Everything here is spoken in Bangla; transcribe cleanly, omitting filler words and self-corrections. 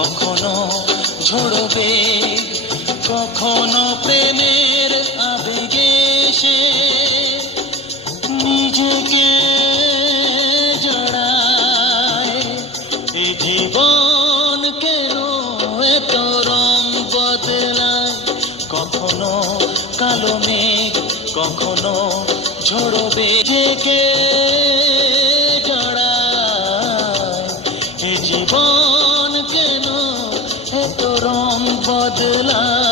কখনো ঝড়ো বেগ, কখনো প্রেমের আবেগে সে নিজেকে জড়ায়। এ জীবন কেন এত রং বদলায়, কখনো কালো মেঘ, কখনো ঝড়ো বেগে জড়ায়। এ জীবন কেন এত রং বদলায়।